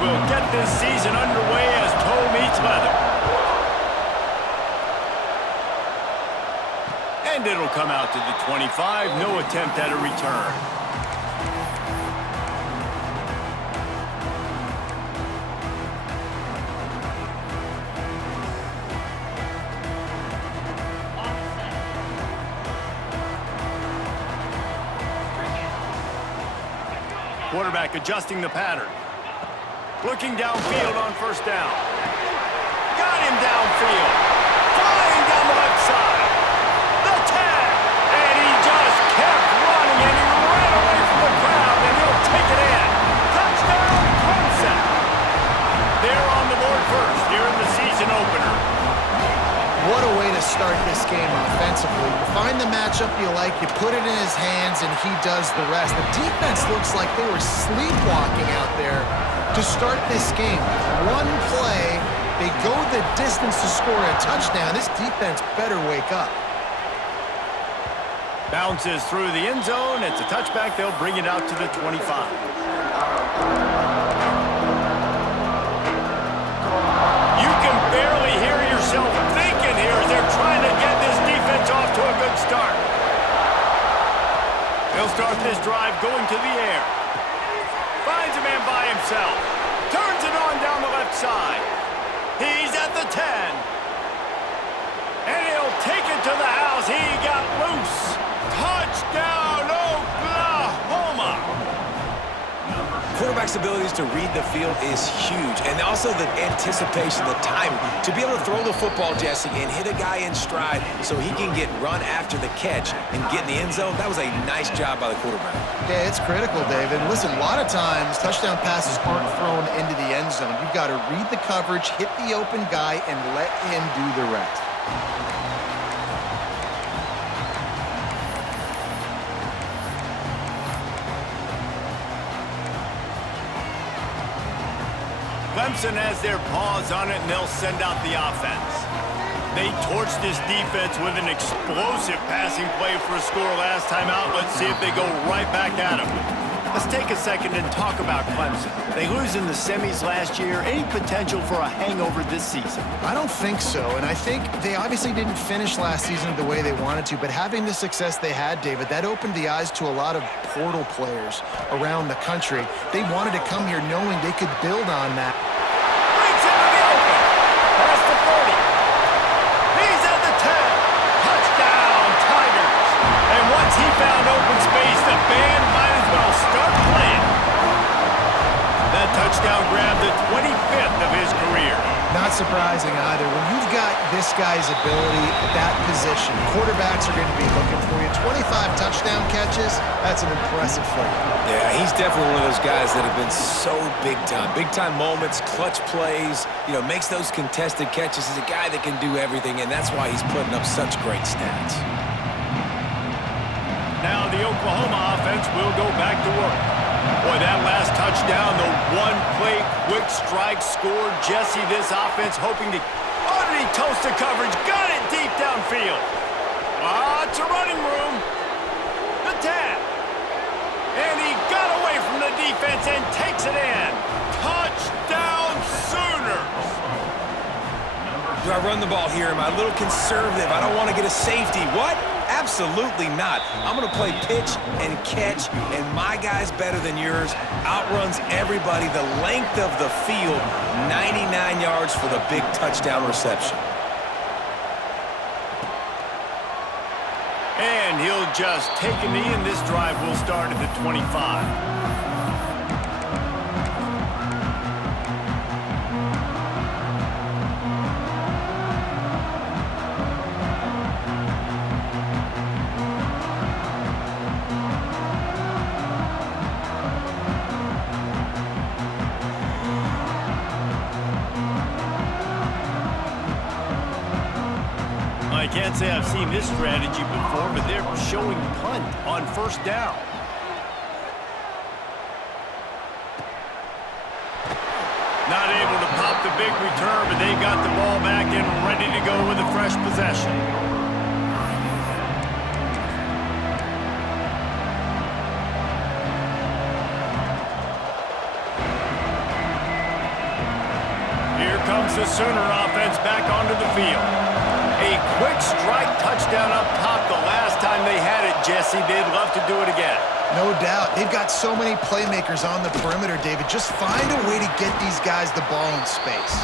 will get this season underway as toe meets leather. And it'll come out to the 25. No attempt at a return. Quarterback adjusting the pattern. Looking downfield on first down. Got him downfield. Flying down the left side. The tag. And he just kept running, and he ran away from the crowd, and he'll take it in. Touchdown, Clemson. They're on the board first here in the season opener. What a way to start this game offensively. You find the matchup you like, you put it in his hands, and he does the rest. The defense looks like they were sleepwalking out there to start this game. One play, they go the distance to score a touchdown. This defense better wake up. Bounces through the end zone. It's a touchback. They'll bring it out to the 25. You can barely hear yourself thinking here as they're trying to get this defense off to a good start. They'll start this drive going to the air. Finds a man by himself. Turns it on down the left side. He's at the 10. And he'll take it to the house. He got loose. Touchdown, Oklahoma! Quarterback's abilities to read the field is huge, and also the anticipation, the timing. To be able to throw the football, Jesse, and hit a guy in stride so he can get run after the catch and get in the end zone, that was a nice job by the quarterback. Yeah, it's critical, David. Listen, a lot of times touchdown passes aren't thrown into the end zone. You've got to read the coverage, hit the open guy, and let him do the rest. Clemson has their paws on it, and they'll send out the offense. They torched this defense with an explosive passing play for a score last time out. Let's see if they go right back at them. Let's take a second and talk about Clemson. They lose in the semis last year. Any potential for a hangover this season? I don't think so, and I think they obviously didn't finish last season the way they wanted to, but having the success they had, David, that opened the eyes to a lot of portal players around the country. They wanted to come here knowing they could build on that. Breaks into the open. Past the 30. He's at the 10. Touchdown, Tigers. And once he found open space, the band might as well start playing. That touchdown grabbed the 25th of his career. Not surprising either. When you've got this guy's ability at that position, quarterbacks are going to be looking for you. 25 touchdown catches, that's an impressive figure. Yeah, he's definitely one of those guys that have been so big time. Big time moments, clutch plays, makes those contested catches. He's a guy that can do everything, and that's why he's putting up such great stats. Now the Oklahoma offense will go back to work. Boy, that last touchdown, the one-play quick strike scored. Jesse, this offense hoping to underneath toast the coverage. Got it deep downfield. Lots of running room. The tap. And he got away from the defense and takes it in. Touchdown, Sooners. Do I run the ball here? Am I a little conservative? I don't want to get a safety. What? Absolutely not. I'm going to play pitch and catch, and my guy's better than yours. Outruns everybody the length of the field. 99 yards for the big touchdown reception. And he'll just take a knee, and this drive will start at the 25. I can't say I've seen this strategy before, but they're showing punt on first down. Not able to pop the big return, but they got the ball back and ready to go with a fresh possession. Here comes the Sooner offense back onto the field. A quick strike touchdown up top the last time they had it, Jesse. They'd love to do it again. No doubt. They've got so many playmakers on the perimeter, David. Just find a way to get these guys the ball in space.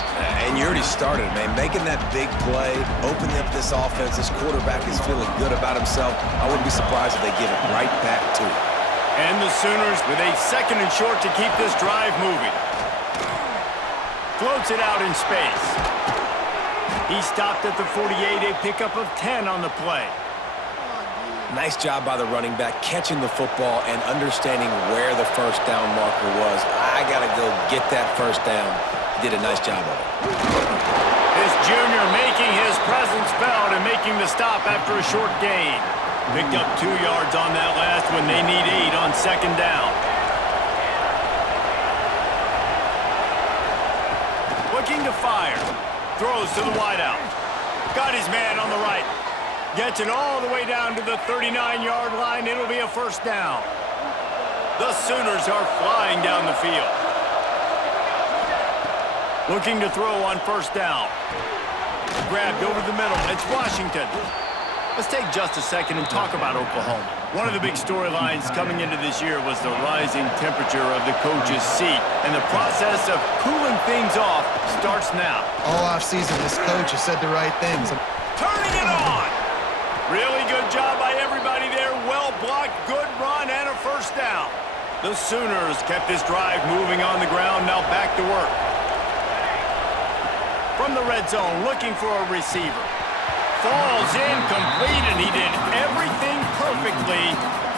And you already started, man. Making that big play, opening up this offense. This quarterback is feeling good about himself. I wouldn't be surprised if they give it right back to him. And the Sooners with a 2nd and short to keep this drive moving. Floats it out in space. He stopped at the 48, a pickup of 10 on the play. Nice job by the running back, catching the football and understanding where the first down marker was. I got to go get that first down. He did a nice job of it. This junior making his presence felt and making the stop after a short gain. Picked up 2 yards on that last when they need 8 on 2nd down. Looking to fire. Throws to the wideout. Got his man on the right. Gets it all the way down to the 39-yard line. It'll be a first down. The Sooners are flying down the field. Looking to throw on first down. Grabbed over the middle. It's Washington. Let's take just a second and talk about Oklahoma. One of the big storylines coming into this year was the rising temperature of the coach's seat, and the process of cooling things off starts now. All offseason, this coach has said the right things. Turning it on! Really good job by everybody there. Well blocked, good run, and a first down. The Sooners kept this drive moving on the ground, now back to work. From the red zone, looking for a receiver. Falls incomplete, and he did everything perfectly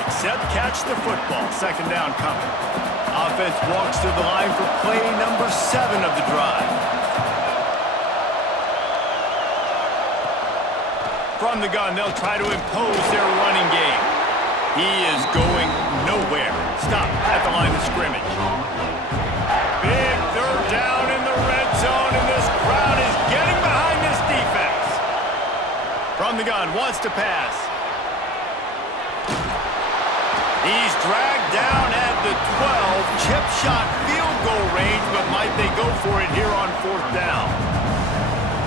except catch the football. 2nd down coming. Offense walks to the line for play number 7 of the drive. From the gun, they'll try to impose their running game. He is going nowhere. Stop at the line of scrimmage. Big 3rd down in the red zone, and this crowd is getting behind this defense. From the gun, wants to pass. He's dragged down at the 12. Chip shot field goal range, but might they go for it here on 4th down?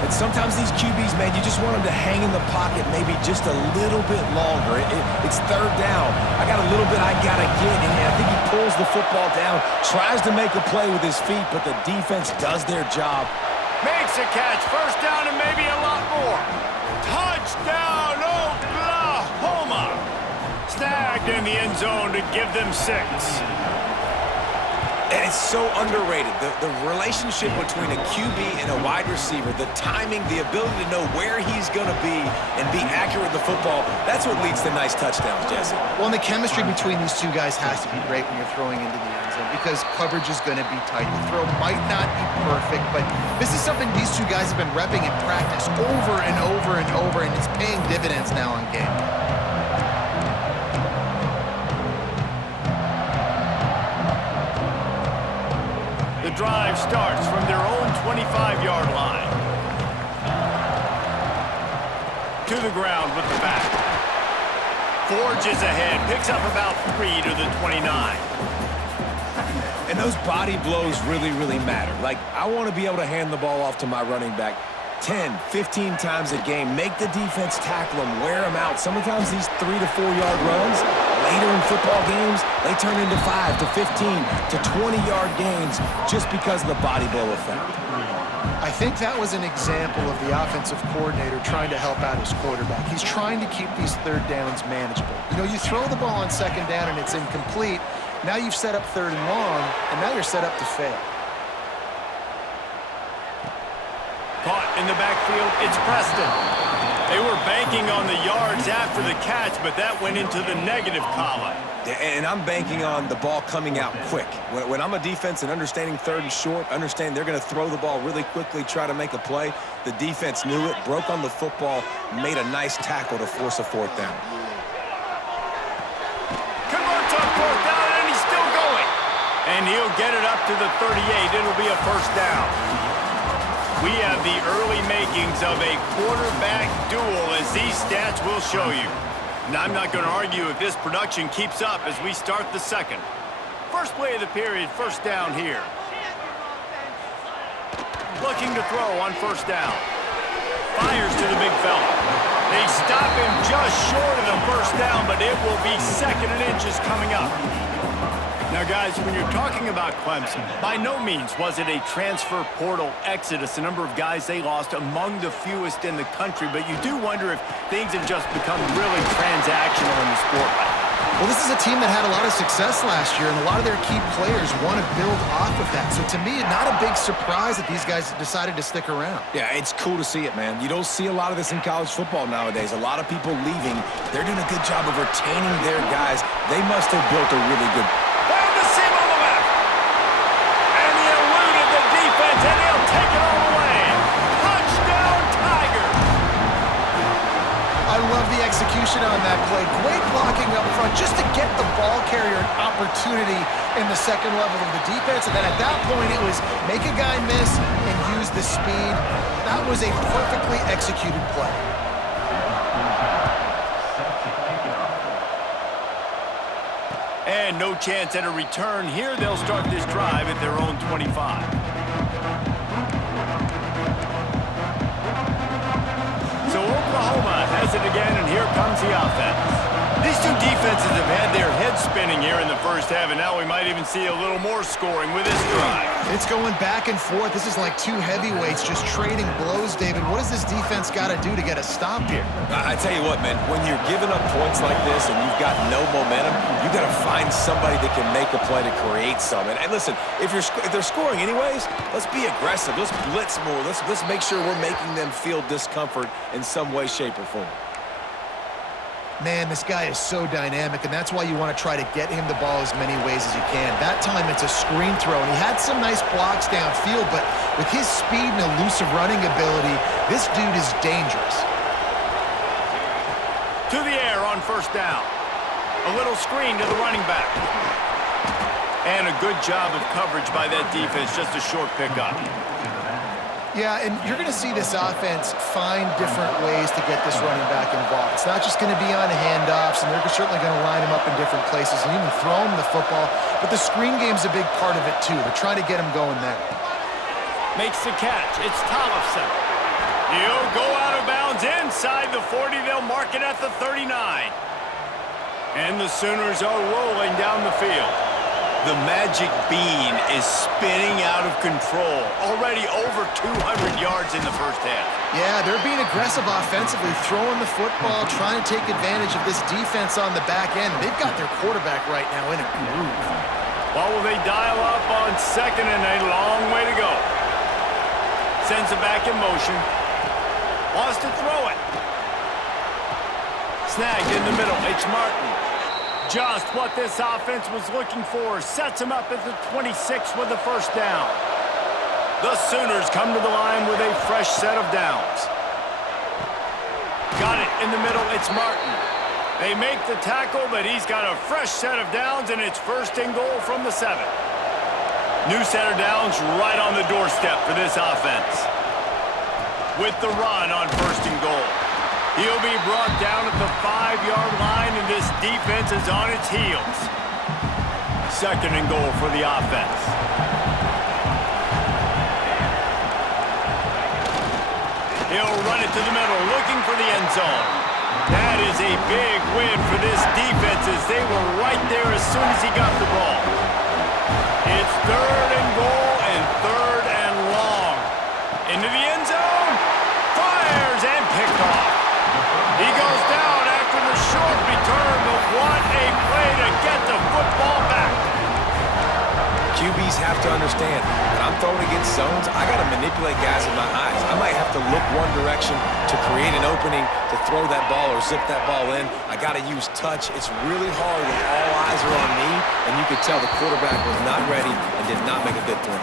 And sometimes these QBs, man, you just want them to hang in the pocket maybe just a little bit longer. It's 3rd down. I got a little bit I got to get, and I think he pulls the football down, tries to make a play with his feet, but the defense does their job. Makes a catch, first down, and maybe a lot more. Touchdown, Oklahoma! Snagged in the end zone to give them 6. And it's so underrated. The relationship between a QB and a wide receiver, the timing, the ability to know where he's going to be and be accurate with the football, that's what leads to nice touchdowns, Jesse. Well, and the chemistry between these two guys has to be great when you're throwing into the end zone because coverage is going to be tight. The throw might not be perfect, but this is something these two guys have been repping in practice over and over and over, and it's paying dividends now on game day. The drive starts from their own 25-yard line. To the ground with the back. Forges ahead, picks up about 3 to the 29. And those body blows really, really matter. Like, I want to be able to hand the ball off to my running back 10, 15 times a game. Make the defense tackle them, wear them out. Sometimes these 3 to 4 yard runs, later in football games, they turn into 5 to 15 to 20-yard gains just because of the body blow effect. I think that was an example of the offensive coordinator trying to help out his quarterback. He's trying to keep these 3rd downs manageable. You know, you throw the ball on 2nd down and it's incomplete. Now you've set up 3rd and long, and now you're set up to fail. Caught in the backfield, it's Preston. They were banking on the yards after the catch, but that went into the negative column. And I'm banking on the ball coming out quick. When I'm a defense and understanding 3rd and short, understand they're going to throw the ball really quickly, try to make a play. The defense knew it, broke on the football, made a nice tackle to force a 4th down. Converts on 4th down, and he's still going. And he'll get it up to the 38. It'll be a first down. We have the early makings of a quarterback duel, as these stats will show you. Now, I'm not going to argue if this production keeps up as we start the 2nd. First play of the period, first down here. Looking to throw on first down. Fires to the big fella. They stop him just short of the first down, but it will be 2nd and inches coming up. Now, guys, when you're talking about Clemson, by no means was it a transfer portal exodus, the number of guys they lost among the fewest in the country, but you do wonder if things have just become really transactional in the sport right now. Well, this is a team that had a lot of success last year, and a lot of their key players want to build off of that. So to me, not a big surprise that these guys decided to stick around. Yeah, it's cool to see it, man. You don't see a lot of this in college football nowadays. A lot of people leaving. They're doing a good job of retaining their guys. They must have built a really good... Found the seam on the left. And he eluded the defense, and he'll take it all the way. Touchdown, Tigers. I love the execution on that play. Great blocking up front just to get the ball carrier an opportunity in the second level of the defense. And then at that point, it was make a guy miss and use the speed. That was a perfectly executed play. And no chance at a return here. They'll start this drive at their own 25. So Oklahoma has it again, and here comes the offense. These two defenses have had their heads spinning here in the first half, and now we might even see a little more scoring with this drive. It's going back and forth. This is like two heavyweights just trading blows, David. What does this defense got to do to get a stop here? I tell you what, man, when you're giving up points like this and you've got no momentum, you got to find somebody that can make a play to create some. And listen, if they're scoring anyways, let's be aggressive. Let's blitz more. Let's make sure we're making them feel discomfort in some way, shape, or form. Man, this guy is so dynamic, and that's why you want to try to get him the ball as many ways as you can. That time, it's a screen throw, and he had some nice blocks downfield, but with his speed and elusive running ability, this dude is dangerous. To the air on first down. A little screen to the running back. And a good job of coverage by that defense, just a short pickup. Yeah, and you're going to see this offense find different ways to get this running back involved. It's not just going to be on handoffs, and they're certainly going to line him up in different places and even throw him the football. But the screen game's a big part of it, too. They're trying to get him going there. Makes the catch. It's Tollefson. He'll go out of bounds inside the 40. They'll mark it at the 39. And the Sooners are rolling down the field. The magic bean is spinning out of control. Already over 200 yards in the first half. Yeah, they're being aggressive offensively, throwing the football, trying to take advantage of this defense on the back end. They've got their quarterback right now in a groove. Well, will they dial up on second and a long way to go? Sends it back in motion. Wants to throw it. Snagged in the middle. It's Martin. Just what this offense was looking for. Sets him up at the 26 with the first down. The Sooners come to the line with a fresh set of downs. Got it in the middle. It's Martin. They make the tackle, but he's got a fresh set of downs, and it's 1st and goal from the 7. New set of downs right on the doorstep for this offense. With the run on 1st and goal. He'll be brought down at the 5-yard line, and this defense is on its heels. 2nd and goal for the offense. He'll run it to the middle, looking for the end zone. That is a big win for this defense, as they were right there as soon as he got the ball. It's 3rd and goal and 3rd and long. Into the end zone. Fires and picked off. He goes down after the short return, but what a play to get the football back. QBs have to understand, when I'm throwing against zones, I got to manipulate guys with my eyes. I might have to look one direction to create an opening to throw that ball or zip that ball in. I got to use touch. It's really hard when all eyes are on me, and you could tell the quarterback was not ready and did not make a good throw.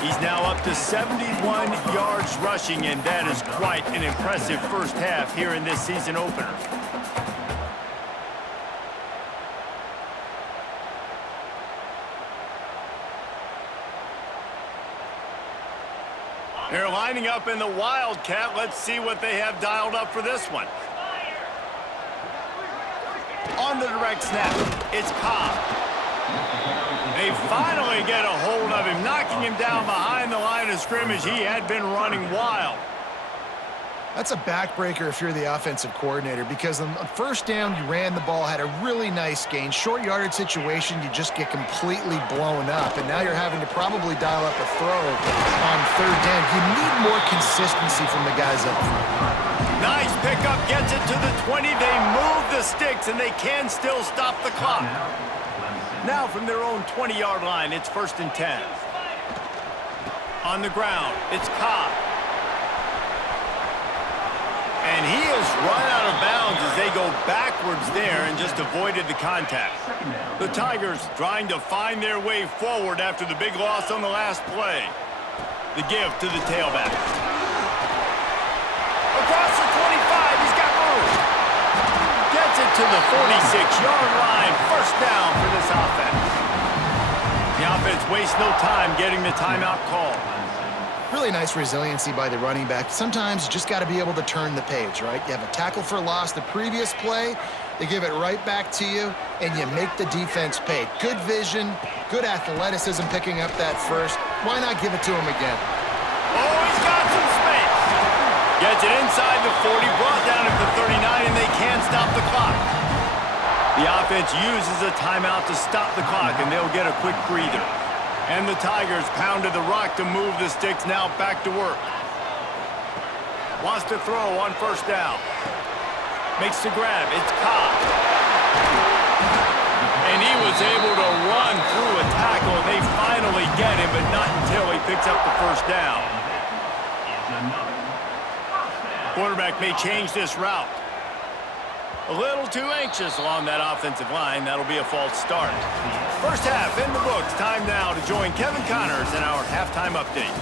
He's now up to 71 yards rushing, and that is quite an impressive first half here in this season opener. They're lining up in the Wildcat. Let's see what they have dialed up for this one. On the direct snap, it's Cobb. They finally get a hold of him, knocking him down behind the line line of scrimmage, he had been running wild. That's a backbreaker if you're the offensive coordinator, because on first down, you ran the ball, had a really nice gain. Short yardage situation, you just get completely blown up, and now you're having to probably dial up a throw on third down. You need more consistency from the guys up front. Nice pickup, gets it to the 20. They move the sticks, and they can still stop the clock. Now from their own 20-yard line, it's 1st and 10. On the ground, it's Cobb. And he has run out of bounds as they go backwards there and just avoided the contact. The Tigers trying to find their way forward after the big loss on the last play. The give to the tailback. Across the 25, he's got room. Gets it to the 46-yard line. 1st down for this offense. The offense wastes no time getting the timeout call. Really nice resiliency by the running back. Sometimes you just got to be able to turn the page, right? You have a tackle for loss the previous play, they give it right back to you, and you make the defense pay. Good vision, good athleticism picking up that first. Why not give it to him again? Oh, he's got some space. Gets it inside the 40, brought down at the 39, and they can't stop the clock. The offense uses a timeout to stop the clock, and they'll get a quick breather. And the Tigers pounded the rock to move the sticks, now back to work. Wants to throw on 1st down. Makes the grab, it's Cobb. And he was able to run through a tackle, and they finally get him, but not until he picks up the 1st down. Quarterback may change this route. A little too anxious along that offensive line. That'll be a false start. First half in the books. Time now to join Kevin Connors in our halftime update.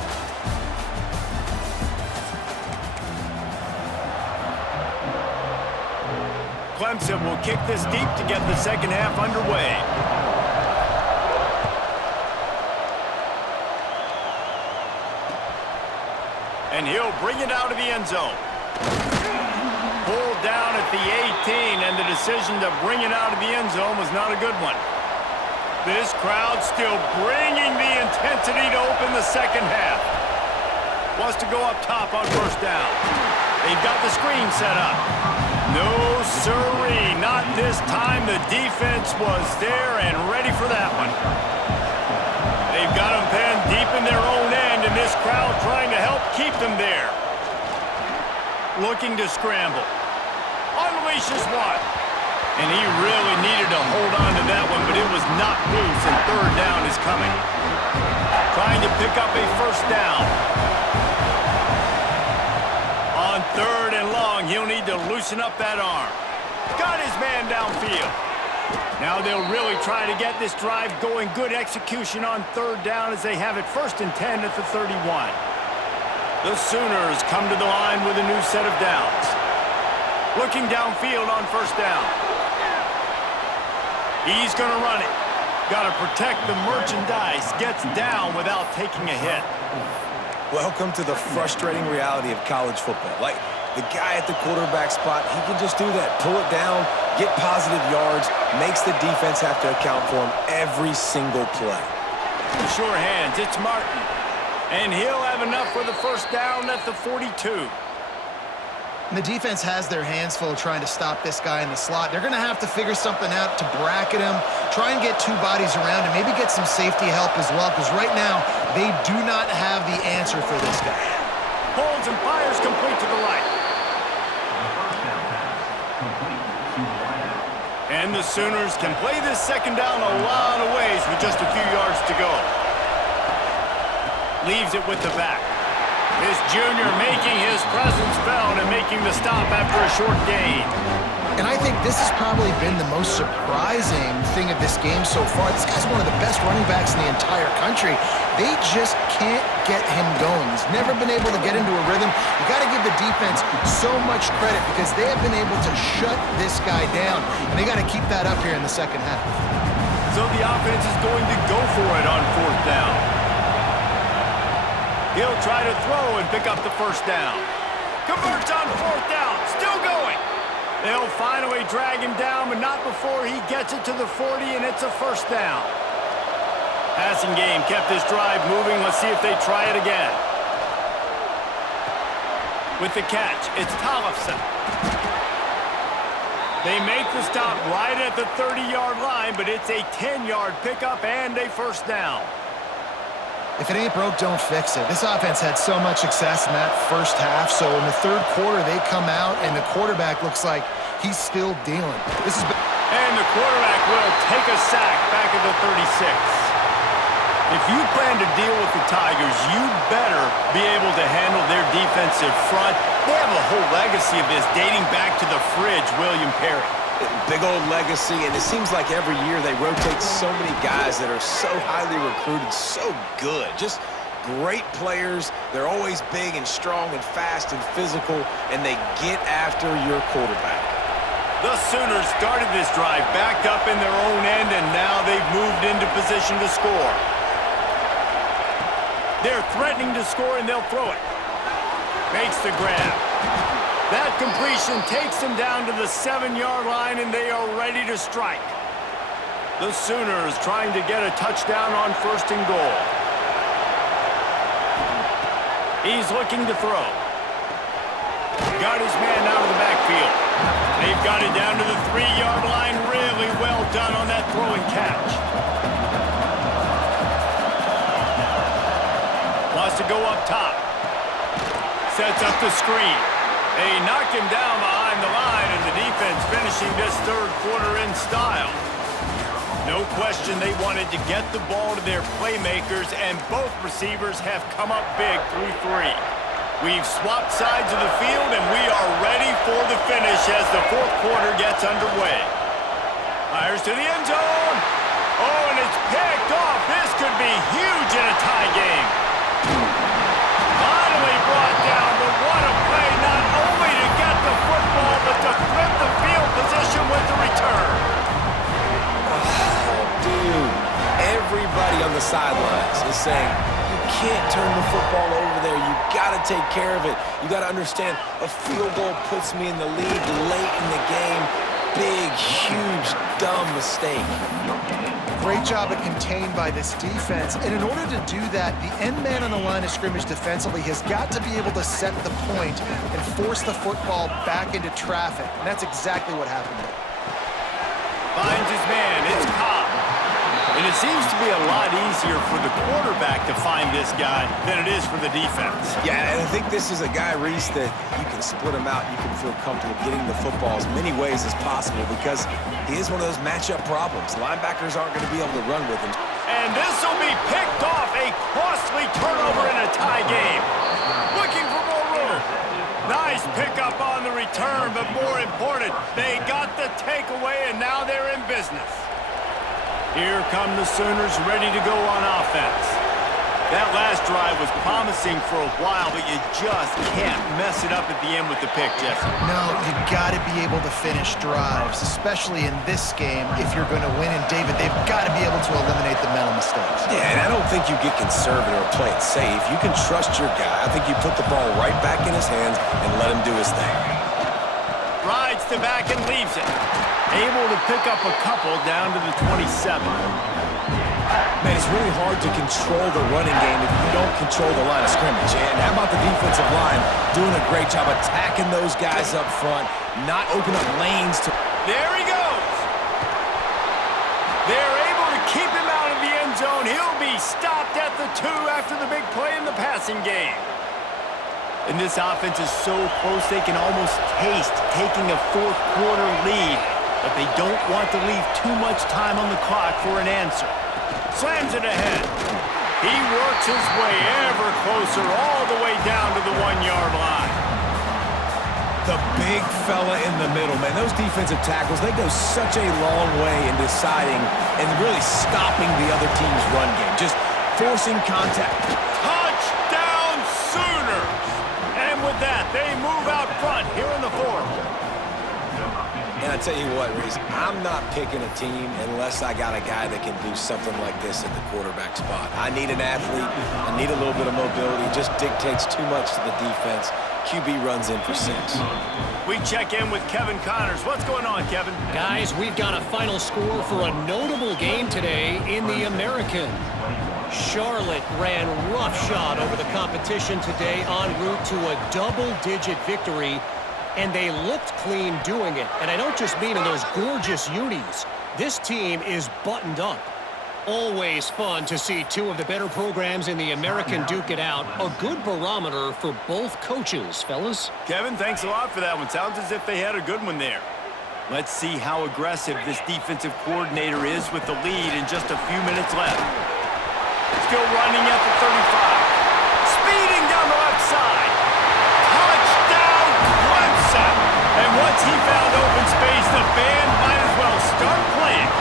Clemson will kick this deep to get the second half underway. And he'll bring it out of the end zone. Pulled down at the 18, and the decision to bring it out of the end zone was not a good one. This crowd still bringing the intensity to open the second half. Wants to go up top on 1st down. They've got the screen set up. No siree, not this time. The defense was there and ready for that one. They've got them penned deep in their own end, and this crowd trying to help keep them there. Looking to scramble. Unleashes one. And he really needed to hold on to that one, but it was knocked loose, and 3rd down is coming. Trying to pick up a 1st down. On 3rd and long, he'll need to loosen up that arm. Got his man downfield. Now they'll really try to get this drive going. Good execution on 3rd down as they have it 1st and 10 at the 31. The Sooners come to the line with a new set of downs. Looking downfield on 1st down. He's going to run it. Got to protect the merchandise. Gets down without taking a hit. Welcome to the frustrating reality of college football. Like, the guy at the quarterback spot, he can just do that. Pull it down, get positive yards, makes the defense have to account for him every single play. Sure hands, it's Martin. And he'll have enough for the 1st down at the 42. And the defense has their hands full trying to stop this guy in the slot. They're going to have to figure something out to bracket him, try and get 2 bodies around him, maybe get some safety help as well, because right now they do not have the answer for this guy. Holds and fires complete to the right. And the Sooners can play this 2nd down a lot of ways with just a few yards to go. Leaves it with the back. This junior making his presence felt and making the stop after a short gain. And I think this has probably been the most surprising thing of this game so far. This guy's one of the best running backs in the entire country. They just can't get him going. He's never been able to get into a rhythm. You got to give the defense so much credit because they have been able to shut this guy down, and they got to keep that up here in the second half. So the offense is going to go for it on 4th down. He'll try to throw and pick up the 1st down. Converts on 4th down, still going. They'll finally drag him down, but not before he gets it to the 40, and it's a 1st down. Passing game kept this drive moving. Let's see if they try it again. With the catch, it's Tollefson. They make the stop right at the 30-yard line, but it's a 10-yard pickup and a first down. If it ain't broke, don't fix it. This offense had so much success in that first half, so in the third quarter, they come out, and the quarterback looks like he's still dealing. And the quarterback will take a sack back at the 36. If you plan to deal with the Tigers, you better be able to handle their defensive front. They have a whole legacy of this dating back to the fridge, William Perry. Big old legacy, and it seems like every year they rotate so many guys that are so highly recruited, so good. Just great players. They're always big and strong and fast and physical, and they get after your quarterback. The Sooners started this drive backed up in their own end, and now they've moved into position to score. They're threatening to score, and they'll throw it. Makes the grab. That completion takes them down to the 7-yard line, and they are ready to strike. The Sooners trying to get a touchdown on first and goal. He's looking to throw. Got his man out of the backfield. They've got it down to the 3-yard line. Really well done on that throw and catch. Wants to go up top. Sets up the screen. They knock him down behind the line, and the defense finishing this third quarter in style. No question they wanted to get the ball to their playmakers, and both receivers have come up big through 3. We've swapped sides of the field, and we are ready for the finish as the fourth quarter gets underway. Fires to the end zone. Oh, and it's picked off. This could be huge in a tie game. Finally brought down, but what a play, not only to get the football, but to flip the field position with the return. Oh, dude, everybody on the sidelines is saying, you can't turn the football over there. You got to take care of it. You got to understand, a field goal puts me in the lead late in the game. Big, huge, dumb mistake. Great job of contained by this defense, and in order to do that, the end man on the line of scrimmage defensively has got to be able to set the point and force the football back into traffic, and that's exactly what happened there. Finds his man, it's Cobb. And it seems to be a lot easier for the quarterback to find this guy than it is for the defense. Yeah, and I think this is a guy, Reese, that you can split him out. You can feel comfortable getting the football as many ways as possible because he is one of those matchup problems. Linebackers aren't going to be able to run with him. And this will be picked off, a costly turnover in a tie game. Looking for more room. Nice pickup on the return, but more important, they got the takeaway, and now they're in business. Here come the Sooners ready to go on offense. That last drive was promising for a while, but you just can't mess it up at the end with the pick, Jesse. No, you got to be able to finish drives, especially in this game if you're going to win. And, David, they've got to be able to eliminate the mental mistakes. Yeah, and I don't think you get conservative or play it safe. You can trust your guy. I think you put the ball right back in his hands and let him do his thing. Rides to back and leaves it. Able to pick up a couple down to the 27. Man, it's really hard to control the running game if you don't control the line of scrimmage. And how about the defensive line doing a great job attacking those guys up front, not open up lanes to... There he goes. They're able to keep him out of the end zone. He'll be stopped at the 2 after the big play in the passing game. And this offense is so close they can almost taste taking a fourth quarter lead, but they don't want to leave too much time on the clock for an answer. Slams it ahead. He works his way ever closer all the way down to the 1-yard line. The big fella in the middle, man. Those defensive tackles, they go such a long way in deciding and really stopping the other team's run game. Just forcing contact. Touchdown Sooners! And with that, they move out front here in the fourth. And I tell you what, Reese, I'm not picking a team unless I got a guy that can do something like this at the quarterback spot. I need an athlete. I need a little bit of mobility. It just dictates too much to the defense. QB runs in for 6. We check in with Kevin Connors. What's going on, Kevin? Guys, we've got a final score for a notable game today in the American. Charlotte ran roughshod over the competition today en route to a double-digit victory, and they looked clean doing it. And I don't just mean in those gorgeous unis. This team is buttoned up. Always fun to see two of the better programs in the American duke it out. A good barometer for both coaches, fellas. Kevin, thanks a lot for that one. Sounds as if they had a good one there. Let's see how aggressive this defensive coordinator is with the lead in just a few minutes left. Still running at the 35. Speeding down the left side. Touchdown, Clemson! And once he found open space, the band might as well start playing.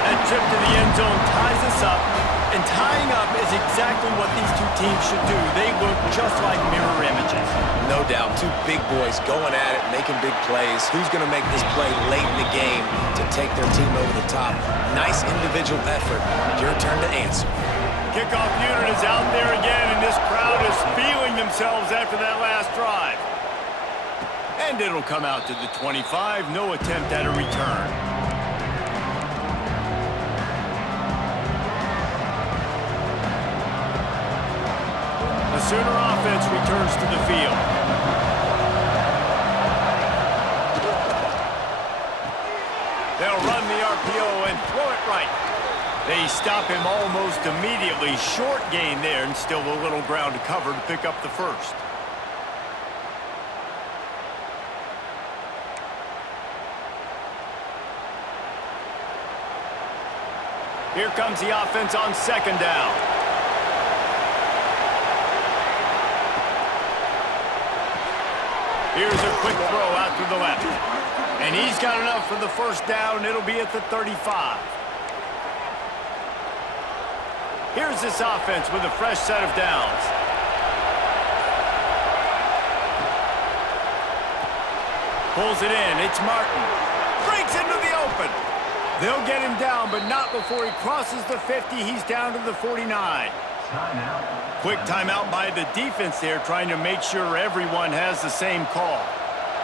That trip to the end zone ties us up, and tying up is exactly what these two teams should do. They look just like mirror images. No doubt, two big boys going at it, making big plays. Who's going to make this play late in the game to take their team over the top? Nice individual effort. Your turn to answer. Kickoff unit is out there again, and this crowd is feeling themselves after that last drive. And it'll come out to the 25. No attempt at a return. The Sooner offense returns to the field. They'll run the RPO and throw it right. They stop him almost immediately. Short gain there, and still a little ground to cover to pick up the first. Here comes the offense on second down. Here's a quick throw out to the left. And he's got enough for the first down. It'll be at the 35. Here's this offense with a fresh set of downs. Pulls it in. It's Martin. Breaks into the open. They'll get him down, but not before he crosses the 50. He's down to the 49. Quick timeout by the defense there, trying to make sure everyone has the same call.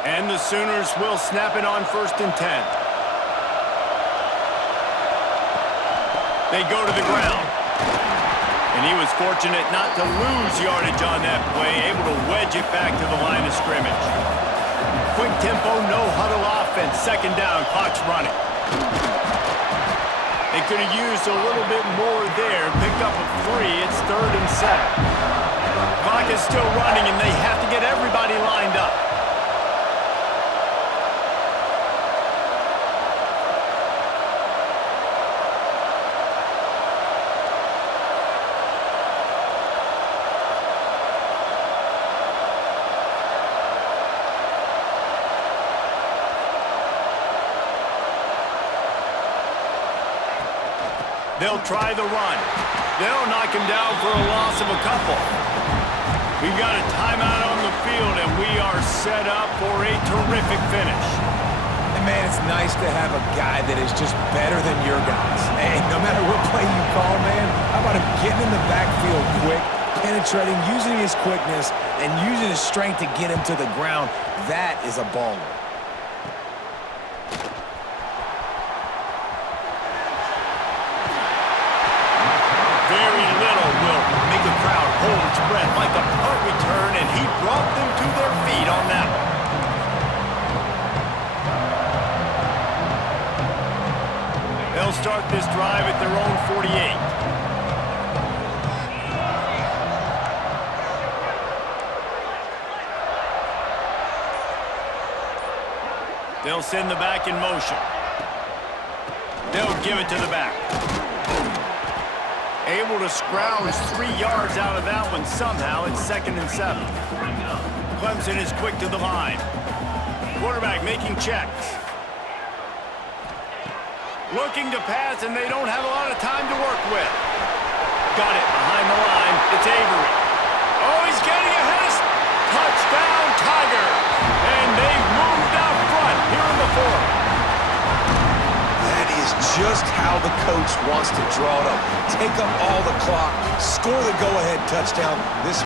And the Sooners will snap it on 1st and 10. They go to the ground. And he was fortunate not to lose yardage on that play, able to wedge it back to the line of scrimmage. Quick tempo, no huddle offense. Second down, clock's running. They could have used a little bit more there. Pick up a 3. It's 3rd and 7. Clock is still running, and they have to get everybody lined up. They'll try the run. They'll knock him down for a loss of a couple. We've got a timeout on the field, and we are set up for a terrific finish. And, man, it's nice to have a guy that is just better than your guys. And no matter what play you call, man, how about him getting in the backfield quick, penetrating, using his quickness, and using his strength to get him to the ground. That is a baller. Very little will make the crowd hold its breath like a punt return, and he brought them to their feet on that one. They'll start this drive at their own 48. They'll send the back in motion. They'll give it to the back. Able to scrounge 3 yards out of that one somehow. It's 2nd and 7. Clemson is quick to the line. Quarterback making checks. Looking to pass, and they don't have a lot of time to work with. Got it behind the line. It's Avery. Oh, he's getting ahead. Touchdown, Tiger. And they've moved out front here in the 4th. That is just how the coach wants to draw it up. Take up all the clock, score the go-ahead touchdown. This